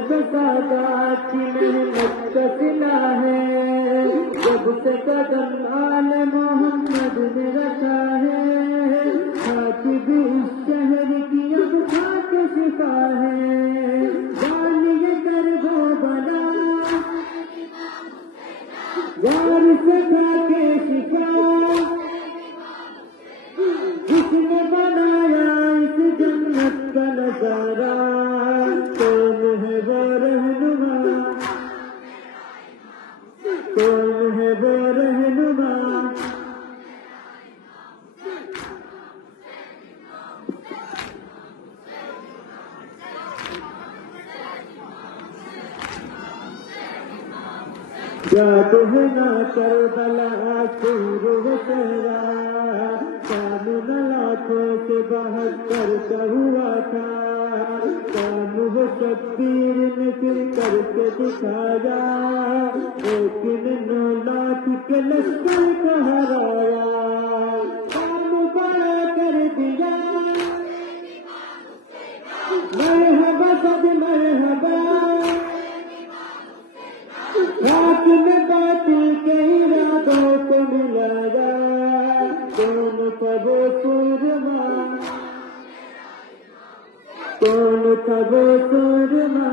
سادات کی محنت کا صلہ ہے، جب سے قدم آل محمد نے رکھا ہے، خاک بھی اس شہر کی اب خاک شفا ہے، جانیے کر وہ بلا یار سے کھا کے شفا، جس نے بنایا اس جنت کا نظارہ، کون ہے وہ رہنما، کون ہے وہ رہنما، یاد ہے نا کربلا سور و چہرہ، کام لاکھوں سے 72 کا ہوا تھا، کام وہ شبیر نے پھر کر کے دکھایا، لیکن 9 لاکھ کے لشکر کو ہرایا، کام بڑا کر دیا، مرحبا سب مرحبا، رات میں باطل کے ارادوں کو ملایا، کون تھا وہ سورما، کون تھا وہ سورما۔